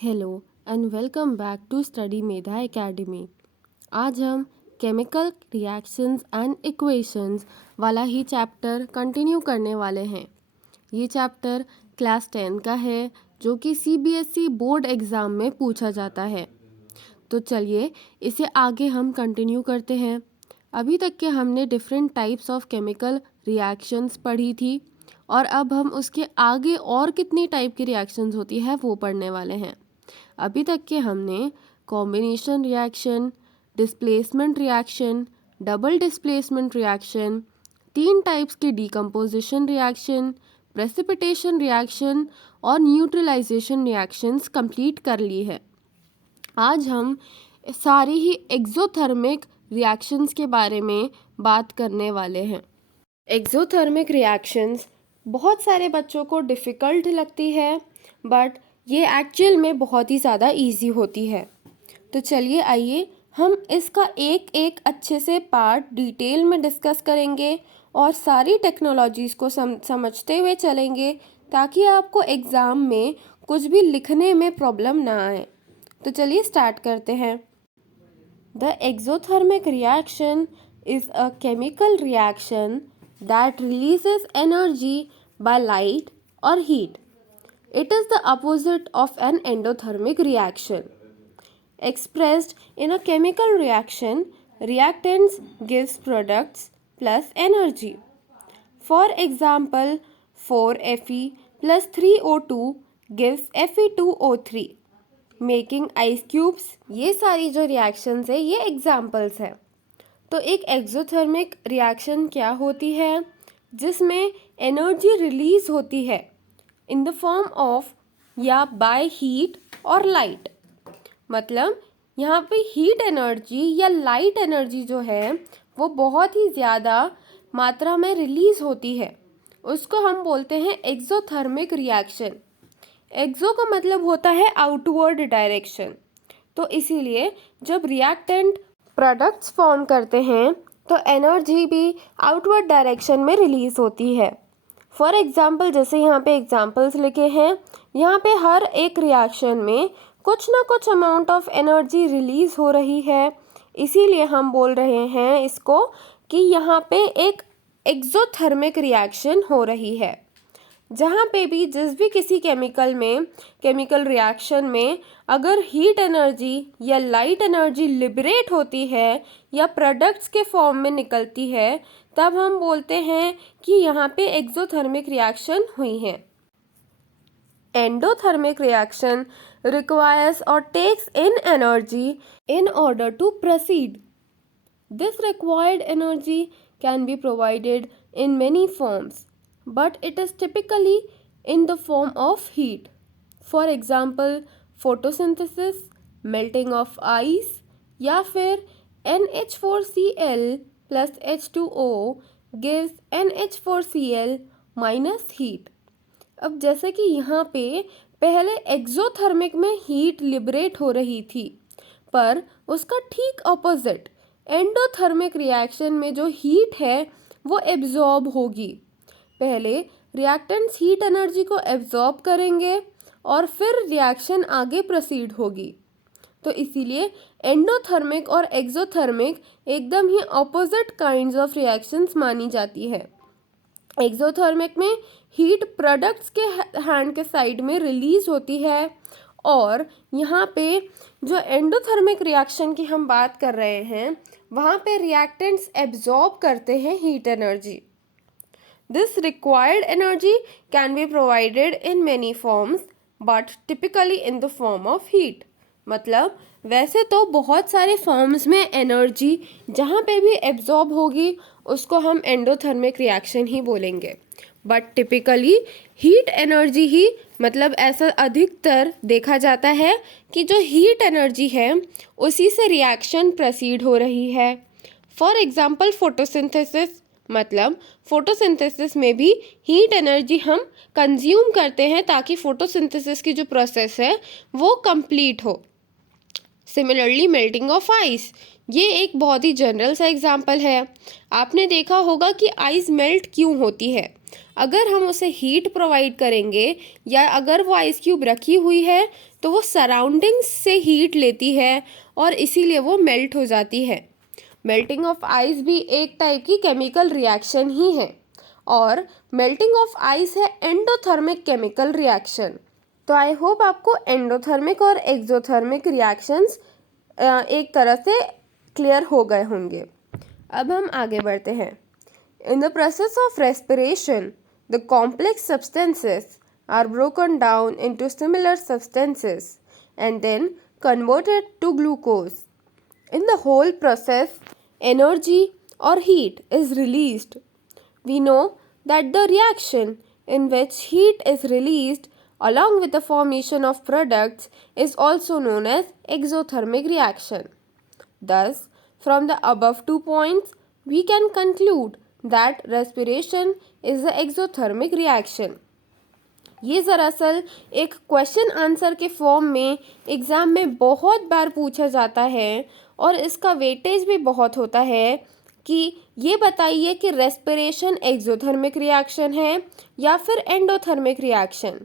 Hello and welcome back to study Medha academy. आज हम chemical reactions and equations वाला ही chapter continue करने वाले हैं। ये चैप्टर क्लास 10 का है जो कि सीबीएसई बोर्ड एग्ज़ाम में पूछा जाता है। तो चलिए इसे आगे हम कंटिन्यू करते हैं। अभी तक के हमने different types of chemical reactions पढ़ी थी और अब हम उसके आगे और कितनी टाइप की रिएक्शंस होती है वो पढ़ने वाले हैं। अभी तक के हमने combination reaction, displacement reaction, double displacement reaction, 3 types के डीकम्पोजिशन रिएक्शन, प्रेसिपिटेशन रिएक्शन और न्यूट्रलाइजेशन रिएक्शंस कंप्लीट कर ली है। आज हम सारी ही एक्सोथर्मिक रिएक्शंस के बारे में बात करने वाले हैं। एक्सोथर्मिक रिएक्शंस बहुत सारे बच्चों को डिफ़िकल्ट लगती है, बट ये एक्चुअल में बहुत ही ज़्यादा इजी होती है। तो चलिए आइए हम इसका एक एक अच्छे से पार्ट डिटेल में डिस्कस करेंगे और सारी टेक्नोलॉजीज़ को समझते हुए चलेंगे ताकि आपको एग्ज़ाम में कुछ भी लिखने में प्रॉब्लम ना आए। तो चलिए स्टार्ट करते हैं। The exothermic reaction is a chemical reaction that releases energy by light or heat. It is the opposite of an endothermic reaction. Expressed in a chemical reaction, reactants gives products plus energy. For example, 4Fe plus 3O2 gives Fe2O3. Making ice cubes, ये सारी जो reactions है ये examples है। तो एक exothermic reaction क्या होती है जिसमें एनर्जी रिलीज होती है इन द फॉर्म ऑफ या बाय हीट और लाइट। मतलब यहाँ पे हीट एनर्जी या लाइट एनर्जी जो है वो बहुत ही ज़्यादा मात्रा में रिलीज होती है, उसको हम बोलते हैं एक्सोथर्मिक रिएक्शन। एक्सो का मतलब होता है आउटवर्ड डायरेक्शन। तो इसीलिए जब रिएक्टेंट प्रोडक्ट्स फॉर्म करते हैं तो एनर्जी भी आउटवर्ड डायरेक्शन में रिलीज होती है। फॉर एग्जांपल जैसे यहाँ पे एग्जांपल्स लिखे हैं, यहाँ पे हर एक रिएक्शन में कुछ ना कुछ अमाउंट ऑफ एनर्जी रिलीज हो रही है, इसीलिए हम बोल रहे हैं इसको कि यहाँ पे एक एक्सोथर्मिक रिएक्शन हो रही है। जहाँ पे भी जिस भी किसी केमिकल रिएक्शन में अगर हीट एनर्जी या लाइट एनर्जी लिबरेट होती है या प्रोडक्ट्स के फॉर्म में निकलती है तब हम बोलते हैं कि यहाँ पे एक्सोथर्मिक रिएक्शन हुई है। एंडोथर्मिक रिएक्शन रिक्वायर्स और takes in energy in order to proceed. This required energy can be provided in many forms, but it is typically in the form of heat. For example, photosynthesis, melting of ice या फिर NH4Cl plus H2O gives NH4Cl minus heat. अब जैसे कि यहाँ पे पहले exothermic में heat liberate हो रही थी, पर उसका ठीक ऑपोजिट एंडोथर्मिक रिएक्शन में जो हीट है वो एब्जॉर्ब होगी। पहले रिएक्टेंट्स हीट एनर्जी को एब्जॉर्ब करेंगे और फिर रिएक्शन आगे प्रोसीड होगी। तो इसीलिए एंडोथर्मिक और एक्सोथर्मिक एकदम ही ऑपोजिट काइंड्स ऑफ रिएक्शंस मानी जाती है। एक्सोथर्मिक में हीट प्रोडक्ट्स के हैंड के साइड में रिलीज होती है और यहाँ पे जो एंडोथर्मिक रिएक्शन की हम बात कर रहे हैं वहाँ पे रिएक्टेंट्स एब्जॉर्ब करते हैं heat energy. This required energy can be provided in many forms, but typically in the form of heat. मतलब वैसे तो बहुत सारे फॉर्म्स में एनर्जी जहाँ पे भी एब्जॉर्ब होगी उसको हम एंडोथर्मिक रिएक्शन ही बोलेंगे, बट टिपिकली हीट एनर्जी ही मतलब ऐसा अधिकतर देखा जाता है कि जो हीट एनर्जी है उसी से रिएक्शन प्रोसीड हो रही है। फॉर एग्जाम्पल फोटोसिंथेसिस, मतलब फोटोसिंथेसिस में भी हीट एनर्जी हम कंज्यूम करते हैं ताकि फोटोसिंथेसिस की जो प्रोसेस है वो कंप्लीट हो। सिमिलरली मेल्टिंग ऑफ आइस, ये एक बहुत ही जनरल सा एग्जांपल है। आपने देखा होगा कि आइस मेल्ट क्यों होती है। अगर हम उसे हीट प्रोवाइड करेंगे या अगर वो आइस क्यूब रखी हुई है तो वो सराउंडिंग्स से हीट लेती है और इसीलिए वो मेल्ट हो जाती है। मेल्टिंग ऑफ आइस भी एक टाइप की केमिकल रिएक्शन ही है और मेल्टिंग ऑफ आइस है एंडोथर्मिक केमिकल रिएक्शन। तो आई होप आपको एंडोथर्मिक और एक्सोथर्मिक रिएक्शंस एक तरह से क्लियर हो गए होंगे। अब हम आगे बढ़ते हैं। In the process of respiration the complex substances are broken down into similar substances and then converted to glucose. In the whole process, energy or heat is released. We know that the reaction in which heat is released along with the formation of products is also known as exothermic reaction. Thus, from the above 2 points, we can conclude that respiration is the exothermic reaction. ये दरअसल एक question answer के form में exam में बहुत बार पूछा जाता है और इसका वेटेज भी बहुत होता है कि ये बताइए कि रेस्पिरेशन एक्सोथर्मिक रिएक्शन है या फिर एंडोथर्मिक रिएक्शन।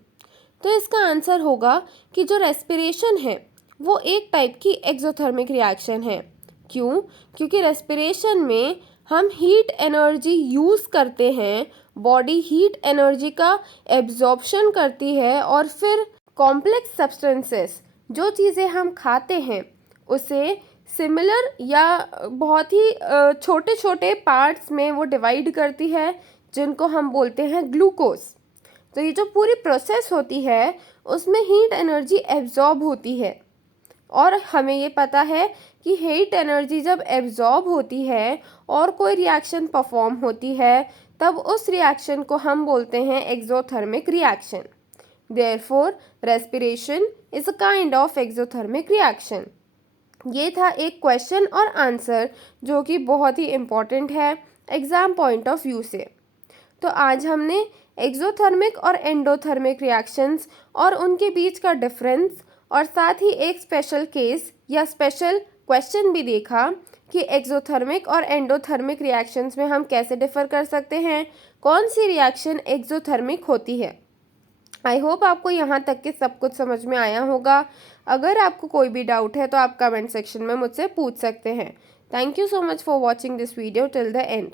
तो इसका आंसर होगा कि जो रेस्पिरेशन है वो एक टाइप की एक्सोथर्मिक रिएक्शन है। क्यों? क्योंकि रेस्पिरेशन में हम हीट एनर्जी यूज़ करते हैं, बॉडी हीट एनर्जी का एब्जॉर्प्शन करती है और फिर कॉम्प्लेक्स सब्सटेंसेस जो चीज़ें हम खाते हैं उसे सिमिलर या बहुत ही छोटे छोटे पार्ट्स में वो डिवाइड करती है जिनको हम बोलते हैं ग्लूकोज। तो ये जो पूरी प्रोसेस होती है उसमें हीट एनर्जी एब्जॉर्ब होती है और हमें ये पता है कि हीट एनर्जी जब एब्जॉर्ब होती है और कोई रिएक्शन परफॉर्म होती है तब उस रिएक्शन को हम बोलते हैं exothermic reaction. Therefore respiration is a kind of exothermic reaction. ये था एक क्वेश्चन और आंसर जो कि बहुत ही इम्पॉर्टेंट है एग्ज़ाम पॉइंट ऑफ व्यू से। तो आज हमने एक्सोथर्मिक और एंडोथर्मिक रिएक्शंस और उनके बीच का डिफरेंस और साथ ही एक स्पेशल केस या स्पेशल क्वेश्चन भी देखा कि एक्सोथर्मिक और एंडोथर्मिक रिएक्शंस में हम कैसे डिफ़र कर सकते हैं, कौन सी रिएक्शन एक्सोथर्मिक होती है। आई होप आपको यहाँ तक के सब कुछ समझ में आया होगा। अगर आपको कोई भी डाउट है तो आप कमेंट सेक्शन में मुझसे पूछ सकते हैं। Thank you so much for watching this video till the end.